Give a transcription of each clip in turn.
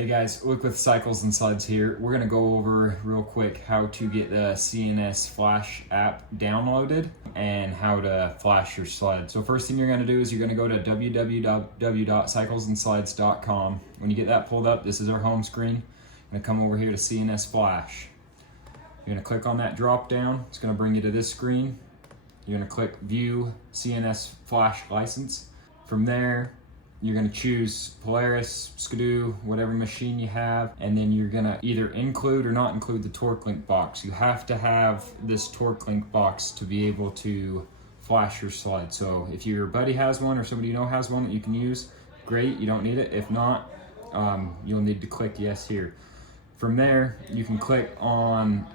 Hey guys, Luke with Cycles and Sleds here. We're going to go over real quick how to get the CNS Flash app downloaded and how to flash your sled. So first thing you're going to do is you're going to go to www.cyclesandsleds.com. When you get that pulled up, this is our home screen. You're going to come over here to CNS Flash. You're going to click on that drop down. It's going to bring you to this screen. You're going to click View CNS Flash License. From there, you're going to choose Polaris, Skidoo, whatever machine you have, and then you're going to either include or not include the torque link box. You have to have this torque link box to be able to flash your sled. So if your buddy has one or somebody you know has one that you can use, great, you don't need it. If not, you'll need to click yes here. From there, you can click on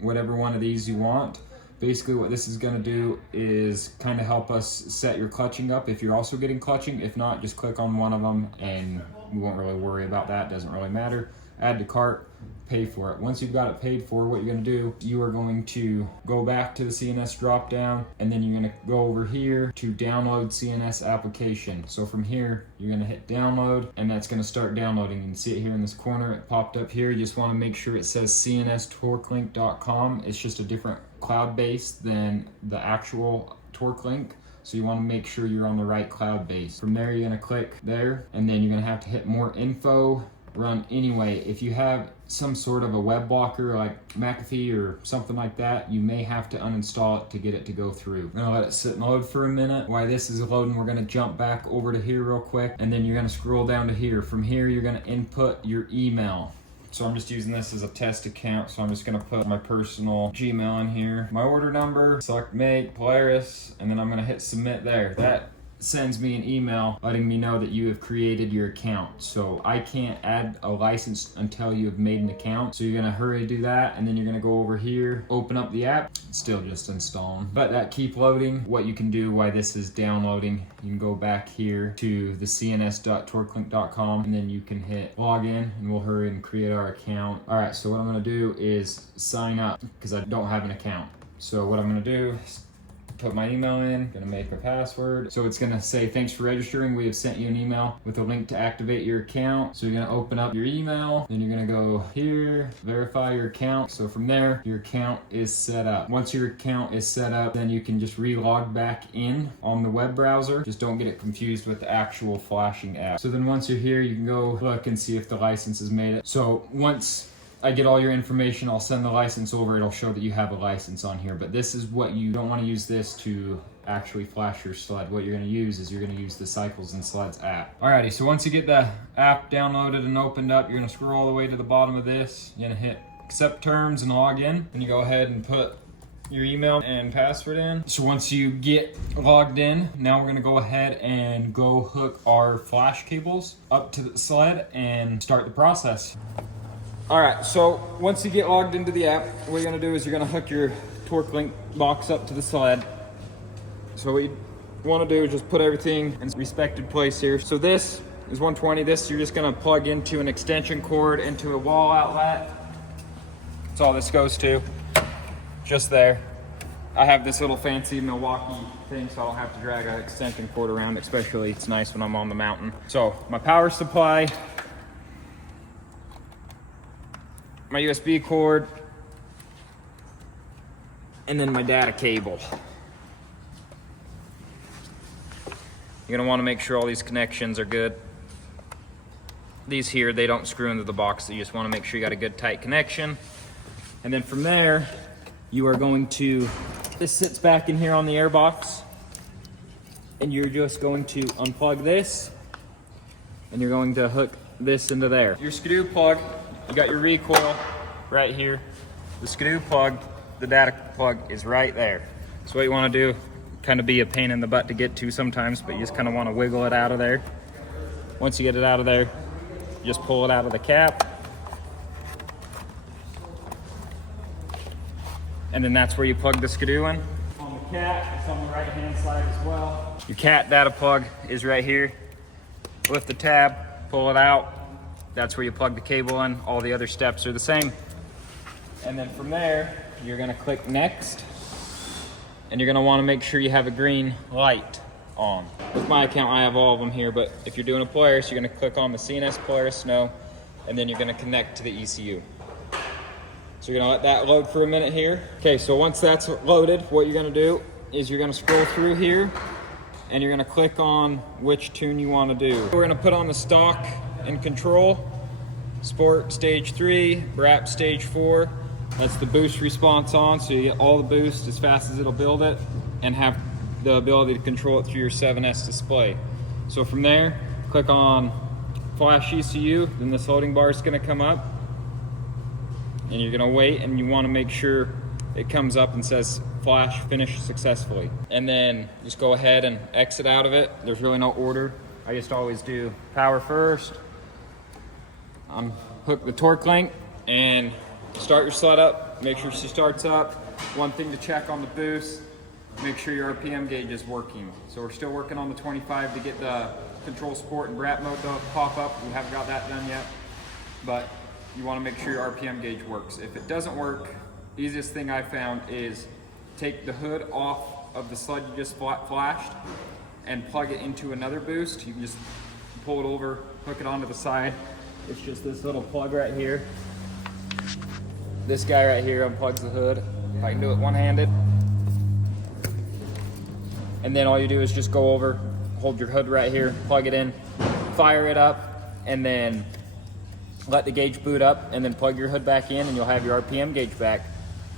whatever one of these you want. Basically what this is going to do is kind of help us set your clutching up if you're also getting clutching. If not, just click on one of them and we won't really worry about that. Doesn't really matter. Add to cart, pay for it. Once you've got it paid for, what you're going to do, you are going to go back to the CNS drop down, and then you're going to go over here to download CNS application. So from here, you're going to hit download, and that's going to start downloading. You can see it here in this corner. It popped up here. You just want to make sure it says cnstorquelink.com. It's just a different cloud base than the actual torque link. So you want to make sure you're on the right cloud base. From there, you're going to click there, and then you're going to have to hit more info, run anyway. If you have some sort of a web blocker like McAfee or something like that, you may have to uninstall it to get it to go through. I'm gonna let it sit and load for a minute. While this is loading, we're gonna jump back over to here real quick, and then you're gonna scroll down to here. From here, you're gonna input your email. So I'm just using this as a test account, so I'm just gonna put my personal Gmail in here, my order number, select make, Polaris, and then I'm gonna hit submit there. That sends me an email letting me know that you have created your account. So I can't add a license until you have made an account. So you're gonna hurry to do that, and then you're gonna go over here, open up the app. It's still just installing, but that keep loading. What you can do while this is downloading, you can go back here to the cns.torquelink.com, and then you can hit login, and we'll hurry and create our account. All right, so what I'm gonna do is sign up because I don't have an account. So what I'm gonna do is put my email in, gonna make a password. So it's gonna say, thanks for registering. We have sent you an email with a link to activate your account. So you're gonna open up your email, then you're gonna go here, verify your account. So from there, your account is set up. Once your account is set up, then you can just re-log back in on the web browser. Just don't get it confused with the actual flashing app. So then once you're here, you can go look and see if the license has made it. So once I get all your information, I'll send the license over. It'll show that you have a license on here, but this is what you don't want to use this to actually flash your sled. What you're going to use is you're going to use the Cycles and Sleds app. Alrighty, so once you get the app downloaded and opened up, you're going to scroll all the way to the bottom of this. You're going to hit accept terms and log in, and you go ahead and put your email and password in. So once you get logged in, now we're going to go ahead and go hook our flash cables up to the sled and start the process. All right, so once you get logged into the app, what you're gonna do is you're gonna hook your torque link box up to the sled. So what you wanna do is just put everything in respected place here. So this is 120, this you're just gonna plug into an extension cord into a wall outlet. That's all this goes to, just there. I have this little fancy Milwaukee thing, so I don't have to drag an extension cord around, especially it's nice when I'm on the mountain. So my power supply, my USB cord, and then my data cable. You're gonna wanna make sure all these connections are good. These here, they don't screw into the box, so you just wanna make sure you got a good tight connection. And then from there, you are going to, this sits back in here on the air box, and you're just going to unplug this, and you're going to hook this into there. Your Skidoo plug, you got your recoil right here. The Skidoo plug, the data plug is right there. So what you want to do, kind of be a pain in the butt to get to sometimes, but you just kind of want to wiggle it out of there. Once you get it out of there, you just pull it out of the cap. And then that's where you plug the Skidoo in. On the cat, it's on the right hand side as well. Your cat data plug is right here. Lift the tab, pull it out. That's where you plug the cable in. All the other steps are the same. And then from there, you're gonna click next, and you're gonna wanna make sure you have a green light on. With my account, I have all of them here, but if you're doing a Polaris, you're gonna click on the CNS Polaris Snow, and then you're gonna connect to the ECU. So you're gonna let that load for a minute here. Okay, so once that's loaded, what you're gonna do is you're gonna scroll through here and you're gonna click on which tune you wanna do. We're gonna put on the stock and control, Sport Stage 3, BRAP Stage 4. That's the boost response on, so you get all the boost as fast as it'll build it and have the ability to control it through your 7S display. So from there, click on Flash ECU, then this loading bar is gonna come up and you're gonna wait, and you wanna make sure it comes up and says Flash finished successfully. And then just go ahead and exit out of it. There's really no order. I just always do power first, hook the torque link, and start your sled up. Make sure she starts up. One thing to check on the boost, make sure your RPM gauge is working. So we're still working on the 25 to get the control sport and BRAP mode to pop up. We haven't got that done yet, but you want to make sure your RPM gauge works. If it doesn't work, the easiest thing I found is take the hood off of the sled you just flashed and plug it into another boost. You can just pull it over, hook it onto the side. It's just this little plug right here. This guy right here unplugs the hood. If I can do it one-handed. And then all you do is just go over, hold your hood right here, plug it in, fire it up, and then let the gauge boot up, and then plug your hood back in, and you'll have your RPM gauge back.